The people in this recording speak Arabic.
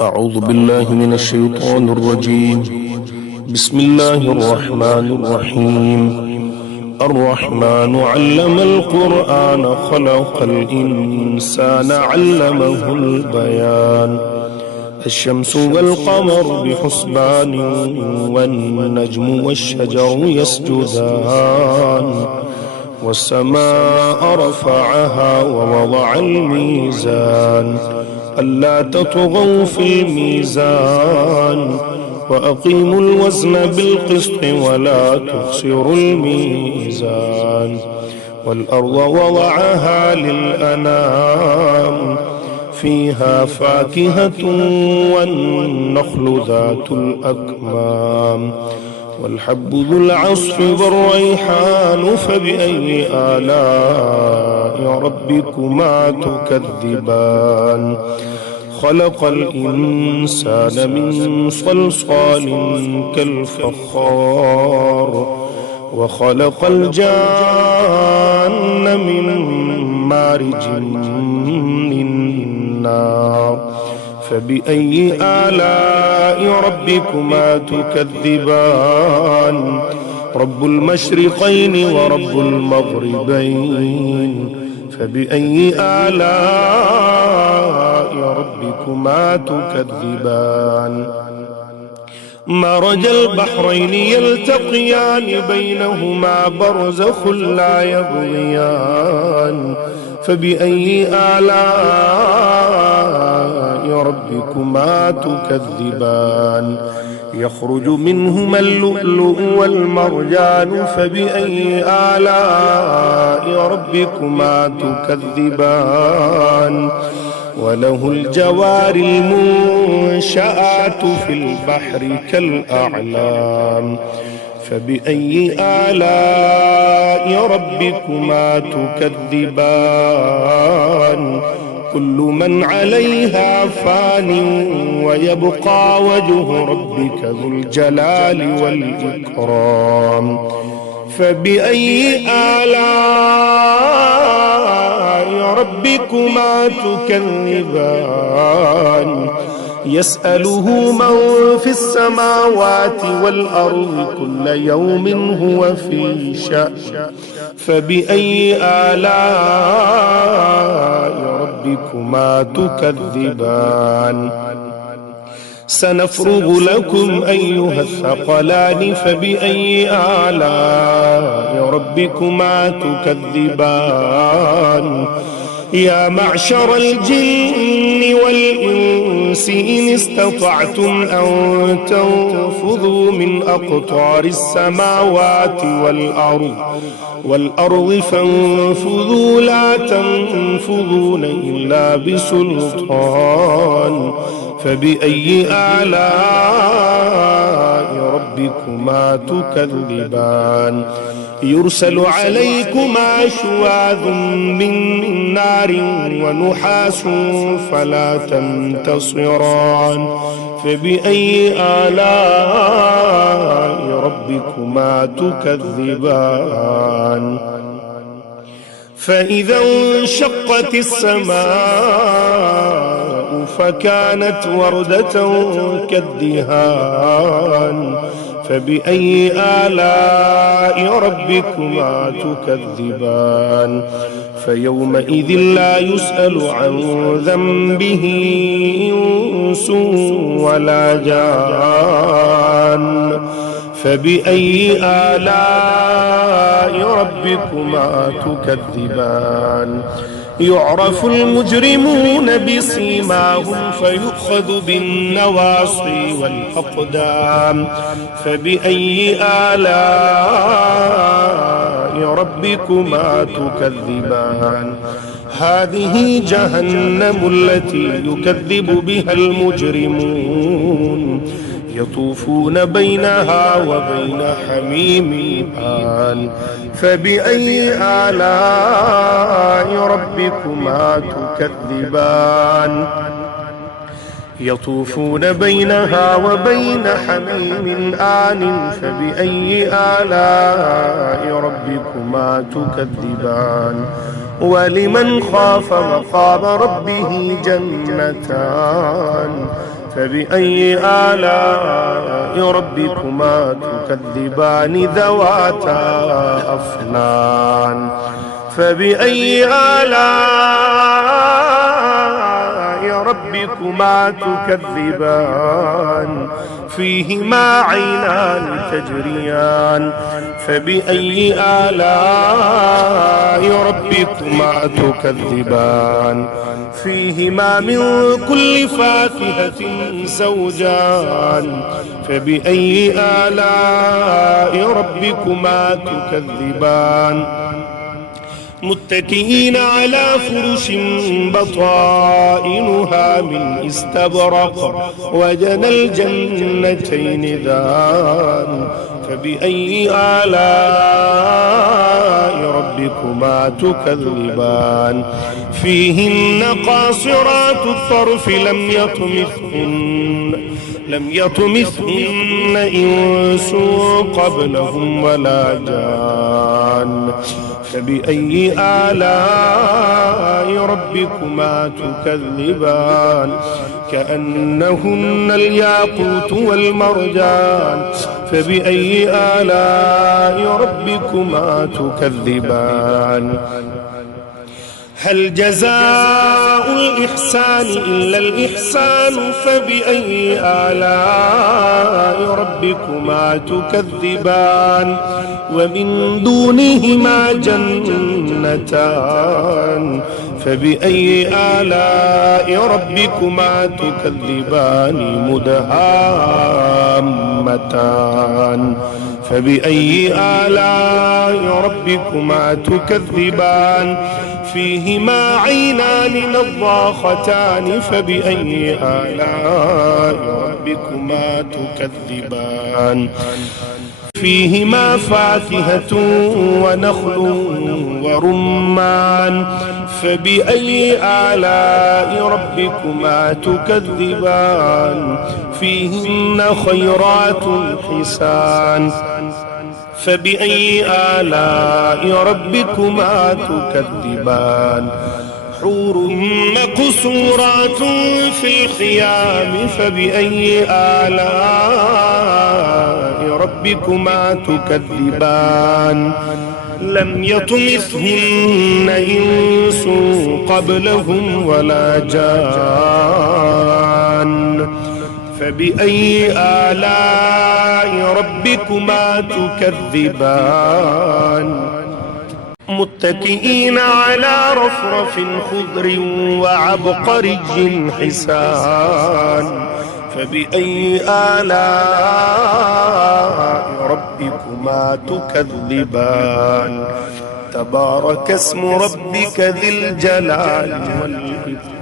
أعوذ بالله من الشيطان الرجيم. بسم الله الرحمن الرحيم. الرحمن علم القرآن خلق الإنسان علمه البيان. الشمس والقمر بحسبان والنجم والشجر يسجدان والسماء رفعها ووضع الميزان ألا تطغوا في الميزان وأقيموا الوزن بالقسط ولا تخسروا الميزان. والأرض وضعها للأنام فيها فاكهة والنخل ذات الأكمام والحب ذو العصف والريحان فبأي آلاء ربكما تكذبان. خلق الإنسان من صلصال كالفخار وخلق الجان من مارج من نار فبأي آلاء ربكما تكذبان. رب المشرقين ورب المغربين فبأي آلاء ربكما تكذبان. مرج البحرين يلتقيان بينهما برزخ لا يبغيان فبأي آلاء ربكما تكذبان. يخرج منهما اللؤلؤ والمرجان فبأي آلاء ربكما تكذبان. وله الجوار المنشآت في البحر كالأعلام فبأي آلاء ربكما تكذبان. كل من عليها فان ويبقى وجه ربك ذو الجلال والإكرام فبأي آلاء ربكما تكذبان. يسأله من في السماوات والأرض كل يوم هو في شأن فبأي آلاء ربكما تكذبان. سنفرغ لكم أيها الثقلان فبأي آلاء ربكما تكذبان. يا معشر الجن والإنس إن استطعتم أن تنفذوا من أقطار السماوات والأرض فانفذوا لا تنفذون إلا بسلطان فبأي آلاء ربكما تكذبان. يرسل عليكما شواظ من نار ونحاس فلا تنتصران فبأي آلاء ربكما تكذبان. فإذا انشقت السماء فكانت وردة كالدهان فبأي آلاء ربكما تكذبان. فيومئذ لا يسأل عن ذنبه إنس ولا جان فبأي آلاء ربكما تكذبان. يعرف المجرمون بسيماهم فيؤخذ بالنواصي والأقدام فبأي آلاء ربكما تكذبان. هذه جهنم التي يكذب بها المجرمون يطوفون بينها وبين حميم آن فبأي آلاء ربكما تكذبان. يطوفون بينها وبين حميم آن فبأي آلاء ربكما تكذبان. ولمن خاف مقام ربه جنتان فبأي آلاء ربكما تكذبان ذواتا أفنان فبأي آلاء ربكما تكذبان فيهما عينان تجريان فبأي آلاء ربكما تكذبان فيهما من كل فاكهة زوجان فبأي آلاء ربكما تكذبان متكئين على فرش بطائنها من استبرق وجنى الجنتين دان فبأي آلاء ربكما تكذبان فيهن قاصرات الطرف لم يطمثهن إنس قبلهم ولا جان فبأي آلاء ربكما تكذبان كأنهن الياقوت والمرجان فبأي آلاء ربكما تكذبان هل جزاء الإحسان إلا الإحسان فبأي آلاء ربكما تكذبان ومن دونهما جنتان فبأي آلاء ربكما تكذبان مدهامتان فبأي آلاء ربكما تكذبان فيهما عينان نضاختان فبأي آلاء ربكما تكذبان فيهما فاكهة ونخل ورمان فبأي آلاء ربكما تكذبان فيهن خيرات حسان فبأي آلاء ربكما تكذبان حور مقصورات في الخيام فبأي آلاء ربكما تكذبان لم يطمثهن إنس قبلهم ولا جان فبأي آلاء ربكما تكذبان متكئين على رفرف خضر وعبقري حسان فبأي آلاء ربكما تكذبان تبارك اسم ربك ذي الجلال والإكرام